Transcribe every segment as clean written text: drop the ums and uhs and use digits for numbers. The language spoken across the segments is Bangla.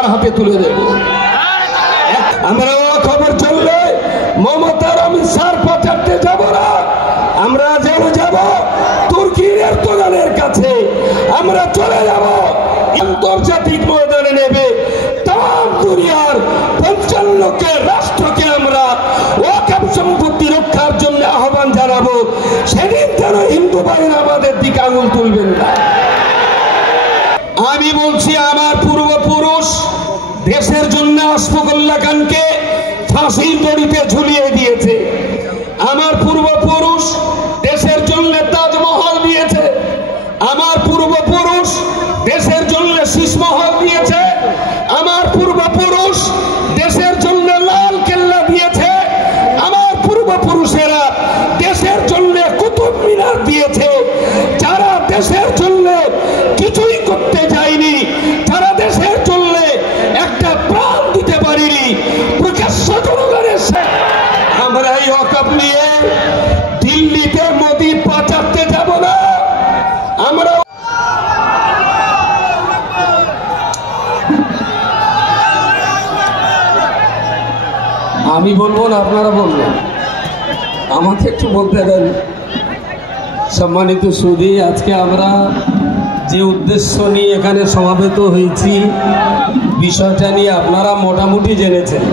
তার হাতে তুলে দেব। আমরা খবর চললে মমতার অমিত শাহর পচারতে যাব না, আমরা যেন যাব তুর্কির এরদোগানের কাছে, আমরা চলে যাব আন্তর্জাতিক ময়দানে নেবে তাম দুনিয়ার 55 রাষ্ট্রকে আমরা ওয়াকফ সম্পত্তি রক্ষার জন্য আহ্বান জানাবো। সেদিন যেন হিন্দু ভাইরা আমাদের দিকে আঙুল তুলবেন না। আমি বলছি, আমার পূর্বপুরুষ দেশের জন্য আশফাকুল্লাহ খানকে ফাঁসির দড়িতে ঝুলিয়ে দিয়েছে। আমার পূর্বপুরুষ দেশের জন্য তাজমহল দিয়েছে। আমার পূর্বপুরুষ দেশের জন্য শীষমহল দিয়েছে। আমার পূর্বপুরুষ দেশের জন্য লাল কেল্লা দিয়েছে। আমার পূর্বপুরুষেরা দেশের জন্য কুতুব মিনার দিয়েছে। যারা দেশের জন্য কিছুই করতে যায়নি, যারা দেশের জন্য একটা প্রাণ দিতে পারিনি, প্রকাশ্য জনগণের আমরা এই ওয়াকফ নিয়ে দিল্লিতে মোদি পাচারতে যাব না। আমরা আমি বলবো না, আপনারা বলবেন, আমাকে একটু বলতে দেন। সম্মানিত সুধী, আজকে আমরা যে উদ্দেশ্য নিয়ে এখানে সমাবেত হয়েছি, বিষয়টা নিয়ে আপনারা মোটামুটি জেনেছেন।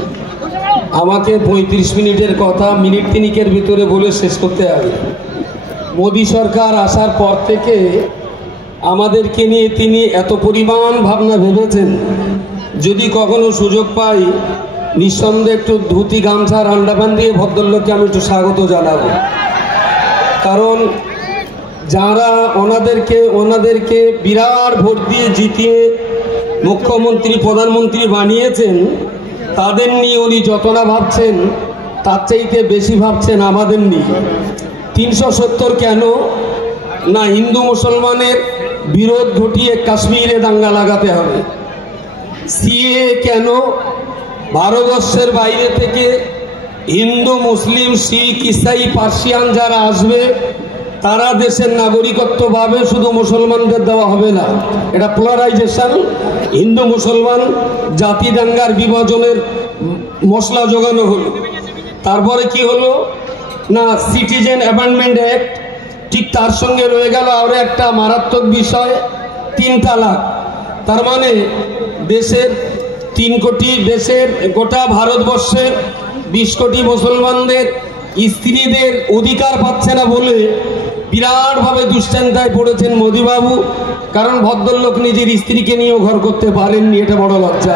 আমাকে 35 মিনিটের কথা মিনিট তিনিকের ভিতরে বলে শেষ করতে হবে। মোদী সরকার আসার পর থেকে আমাদেরকে নিয়ে তিনি এত পরিমাণ ভাবনা ভেবেছেন, যদি কখনো সুযোগ পাই নিঃসন্দেহে একটু ধুতি গামছার আন্ডামান দিয়ে ভদ্রলোককে আমি একটু স্বাগত জানাবো। কারণ যারা ওনাদেরকে বিরাট ভোট দিয়ে জিতিয়ে মুখ্যমন্ত্রী প্রধানমন্ত্রী বানিয়েছেন, তাদের নিয়ে উনি যত না ভাবছেন তার চাইতে বেশি ভাবছেন আমাদের নিয়ে। 370 কেন না, হিন্দু মুসলমানের বিরোধ ঘটিয়ে কাশ্মীরে দাঙ্গা লাগাতে হবে। সিএ কেন, ভারতবর্ষের বাইরে থেকে হিন্দু মুসলিম শিখ ইসাই পার্সিয়ান যারা আসবে তারা দেশের নাগরিকত্ব পাবে, শুধু মুসলমানদের দেওয়া হবে না। এটা পোলারাইজেশন, হিন্দু মুসলমান জাতি দাঙ্গার বিভাজনের মশলা জোগানো হলো। তারপরে কি হলো না, সিটিজেন অ্যামেন্ডমেন্ট অ্যাক্ট, ঠিক তার সঙ্গে রয়ে গেল আরো একটা মারাত্মক বিষয়, 3 তালাক। তার মানে দেশের 3 কোটি, দেশের গোটা ভারতবর্ষের 20 কোটি মুসলমানদের স্ত্রীদের অধিকার পাচ্ছে না বলে বিরাটভাবে দুশ্চিন্তায় পড়েছেন মোদিবাবু। কারণ ভদ্রলোক নিজের স্ত্রীকে নিয়েও ঘর করতে পারেননি, এটা বড় লজ্জা।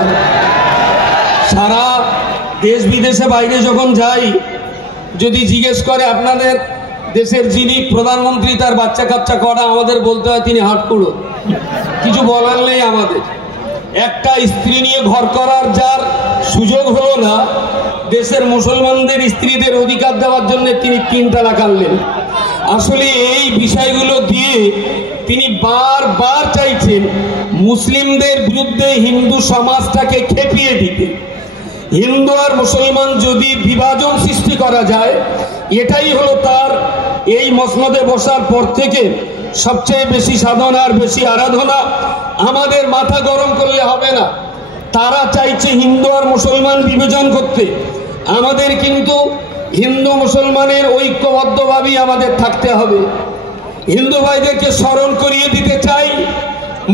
সারা দেশ বিদেশে বাইরে যখন যাই, যদি জিজ্ঞেস করে আপনাদের দেশের যিনি প্রধানমন্ত্রী তার বাচ্চা কাচ্চা করা, আমাদের বলতে হয় তিনি হাটকুড়ো, কিছু বলার নেই আমাদের। একটা স্ত্রী নিয়ে ঘর করার যার সুযোগ হলো না, দেশের মুসলমানদের স্ত্রীদের অধিকার দেওয়ার জন্য তিনি 3 তালাক আনলেন। আসলে এই বিষয়গুলো দিয়ে তিনি বারবার চাইছেন মুসলিমদের বিরুদ্ধে হিন্দু সমাজটাকে খেপিয়ে দিতে। হিন্দু আর মুসলমান যদি বিভাজন সৃষ্টি করা যায়, এটাই হলো তার এই মসনদে বসার পর থেকে সবচেয়ে বেশি সাধনা আর বেশি আরাধনা। আমাদের মাথা গরম করলে হবে না। তারা চাইছে হিন্দু আর মুসলমান বিভাজন করতে, আমাদের কিন্তু হিন্দু মুসলমানের ঐক্যবদ্ধভাবেই আমাদের থাকতে হবে। হিন্দু ভাইদেরকে স্মরণ করিয়ে দিতে চাই,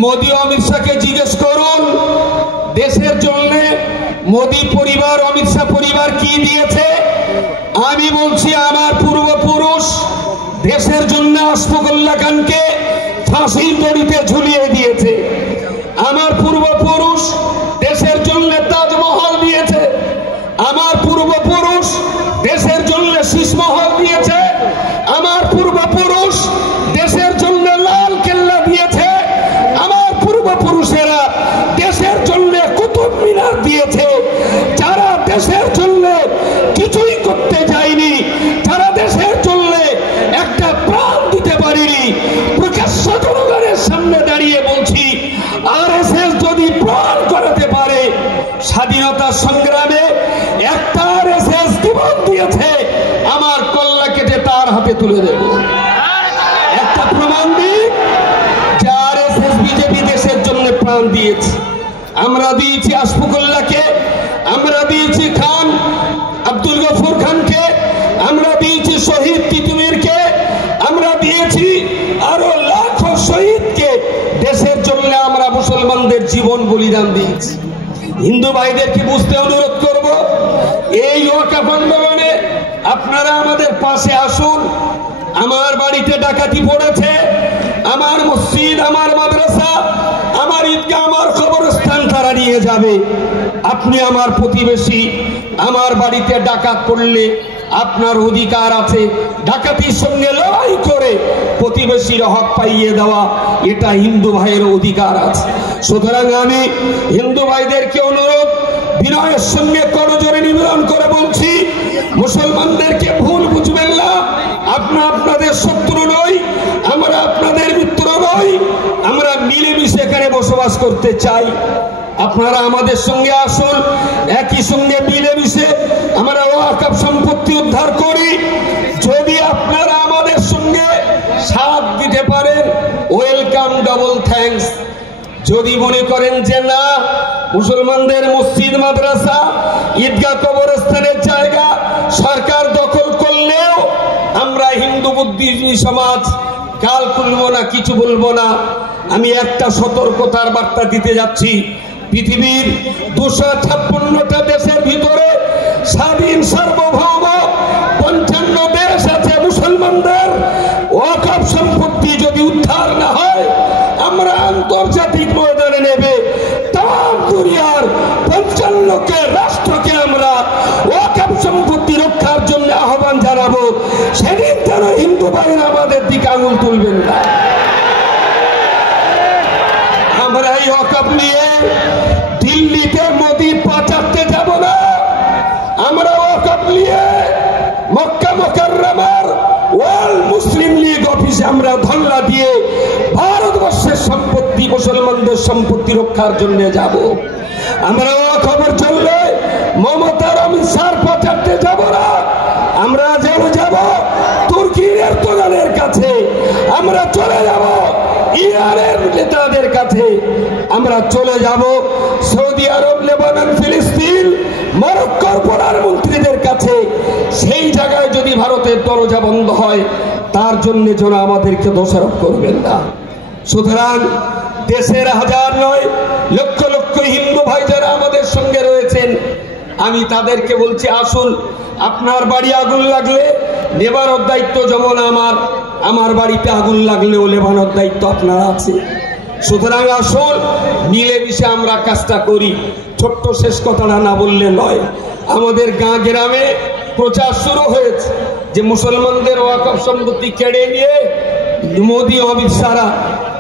মোদী অমিত শাহকে জিজ্ঞেস করুন দেশের জন্য মোদী পরিবার, অমিত শাহ পরিবার কি দিয়েছে। আমি বলছি, আমার পূর্বপুরুষ দেশের জন্য আশফাকুল্লাহ খানকে ফাঁসির দড়িতে ঝুলিয়ে দিয়েছে। আমার পূর্বপুরুষ দেশের জন্য তাজমহল দিয়েছে। আমার পূর্বপুরুষ দেশের জন্য শীষমহল দিয়েছে। আমার পূর্বপুরুষ দেশের জন্য লাল কেল্লা দিয়েছে। আমার পূর্বপুরুষেরা দেশের জন্য কুতুব মিনার দিয়েছে। যারা দেশের জন্য কিছুই করতে যায়নি, যারা দেশের জন্য একটা প্রাণ দিতে পারেনি, প্রকাশ্য জনগণের সামনে দাঁড়িয়ে বলছি, আরএসএস যদি প্রাণ করাতে পারে স্বাধীনতা সংগ্রামে, একটা আরএসএস জীবন দিয়েছে, আমার কল্লা কেটে তার হাতে তুলে দেব। একটা প্রমাণ দিই যে আরএসএস বিজেপি দেশের জন্য প্রাণ দিয়েছে। আমরা দিয়েছি আশফাকুল্লাহকে, আমরা দিয়েছি খান আব্দুল গফুর খানকে, আমরা দিয়েছি শহীদ তিতুমিরকে, আমরা দিয়েছি আরো লাখো শহীদকে। দেশের জন্য আমরা মুসলমানদের জীবন বলিদান দিয়েছি। হিন্দু ভাইদেরকে বুঝতে অনুরোধ করব, এই ওয়াকফ আন্দোলনে আপনারা আমাদের পাশে আসুন। আমার বাড়িতে ডাকাতি পড়েছে, আমার মসজিদ, আমার মাদ্রাসা, আমার ঈদগাহ, আমার কবরস্থান তারা নিয়ে যাবে। আপনি আমার প্রতিবেশী, আমার বাড়িতে ডাকাত পড়লে আপনার অধিকার আছে ডাকাতির সঙ্গে লড়াই করে প্রতিবেশীর হক পাইয়ে দেওয়া, এটা হিন্দু ভাইয়ের অধিকার আছে। সুতরাং আমি হিন্দু ভাইদেরকে অনুরোধ, বিনয়ের সঙ্গে করজোড়ে নিবেদন করে বলছি, মুসলমানদেরকে ভুল বুঝবেন না। আপনাদের শত্রু নই, আমরা আপনাদের মিত্র নই, আমরা মিলেমিশে এখানে বসবাস করতে চাই। আপনারা আমাদের সঙ্গে আসুন, একই সঙ্গে মিলেমিশে আমরা ওয়াকফ সম্পত্তি উদ্ধার করি। যদি আপনারা আমাদের সঙ্গে সাথ দিতে পারেন, ওয়েলকাম, ডবল থ্যাঙ্কস। যদি মনে করেন যে না, মুসলমানদের মসজিদ, মাদ্রাসা, ঈদগাহ, কবরস্থানের জায়গা সরকার দখল করলেও আমরা হিন্দু বুদ্ধিজীবী সমাজ গাল খুলবো না, কিছু বলবো না। আমি একটা সতর্কতার বার্তা দিতে যাচ্ছি, পৃথিবীর 256টা দেশের ভিতরে স্বাধীন সার্বভৌম 55 দেশ আছে। মুসলমানদের ওয়াকফ সম্পত্তি যদি উদ্ধার না হয়, আমরা আন্তর্জাতিক ময়দানে নেবে তাম দুনিয়ার 55কে রাষ্ট্রকে আমরা ওয়াকফ সম্পত্তি রক্ষার জন্য আহ্বান জানাবো। সেদিন যেন হিন্দু ভাইরা আমাদের দিকে আঙুল তুলবেন না। আমরা এই ওয়াকফ নিয়ে দিল্লিতে মোদি পাচারতে যাব না। আমরা ওয়াকফ নিয়ে মক্কা মুকাররমার ওয়ার্ল্ড মুসলিম লীগ অফিসে আমরা ধল্লা দিয়ে ভারতবর্ষের সম্পত্তি, মুসলমানদের সম্পত্তি রক্ষার জন্য যাব। আমরা ওয়াকফের জন্য মমতার অমিত শাহ পাচারতে যাব না। আমরা যেন যাব তুর্কির এরদোগানের কাছে, আমরা চলে যাব ইরানের নেতাদের কাছে, আমরা চলে যাব সৌদি আরব, লেবানন, ফিলিস্তিন, মরক্কোর প্রধানমন্ত্রীদের কাছে। সেই জায়গায় যদি ভারতের দরজা বন্ধ হয়, তার জন্য যেন আমাদেরকে দোষারোপ করবেন না। সুতরাং দেশের হাজার নয় লক্ষ লক্ষ হিন্দু ভাই যারা আমাদের সঙ্গে রয়েছেন, আমি তাদেরকে বলছি, আসুন। আপনার বাড়ি আগুন লাগলে নেবানোর দায়িত্ব যেমন আমার বাড়িতে আগুন লাগলেও নেবানোর দায়িত্ব আপনার আছে। সুতরাং আসুন, মিলেমিশে আমরা কাজটা করি। ছোট্ট শেষ কথাটা না বললে নয়, আমাদের গাঁ গ্রামে প্রচার শুরু হয়েছে যে মুসলমানদের ওয়াকফ সম্পত্তি কেড়ে নিয়ে মোদি, অমিত শাহ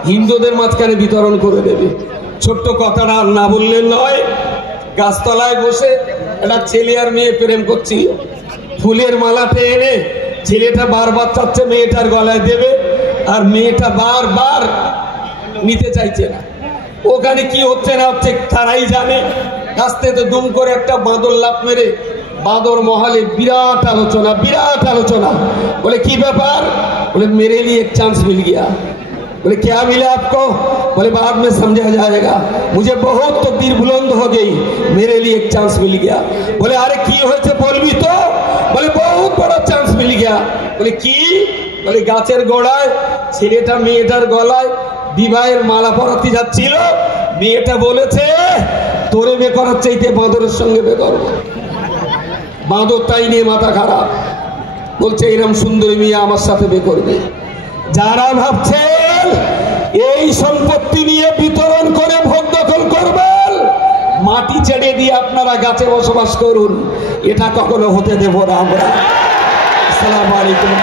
হিন্দুদের মাঝখানে বিতরণ করে দেবে। ছোট্ট কথাটা না বললে নয়। গাছতলায় বসে একটা ছেলে আর মেয়ে প্রেম করছিল, ফুলের মালাতে এনে ছেলেটা বারবার চাচ্ছে মেয়েটার গলায় দেবে, আর মেয়েটা বারবার নিতে চাইছে না। ওখানে কি হচ্ছে না হচ্ছে তারাই জানে। রাস্তায় তো দুম করে একটা বাঁদর লাফ মেরে बादर महले विराट आलोचना बोले की व्यापार, बोले मेरे लिए एक चांस मिल गया। बोले क्या मिला आपको, बोले बाद में समझा जाएगा, मुझे बहुत तो दिल बुलंद हो गई, मेरे लिए एक चांस मिल गया। बोले अरे की होते बोल भी तो, बोले बहुत बड़ा चांस मिल गया। बोले की, बोले गाছের গোড়ায় ছেলেটা মেয়েটার গলায় বিবাহের মালা পরাতে যাচ্ছিল, মেয়েটা বলেছে তোরে বিয়ে করার চাইতে বাঁদরের সঙ্গে বিয়ে করব। বাঁদর তাই নিয়ে মাথা খারাপ, বলছে এরকম সুন্দরী মেয়ে আমার সাথে বিয়ে করবে। যারা ভাবছেন এই সম্পত্তি নিয়ে বিতরণ করে ভোগ দখল করবেন, মাটি ছেড়ে দিয়ে আপনারা গাছে বসবাস করুন, এটা কখনো হতে দেব না আমরা। আসসালামু আলাইকুম।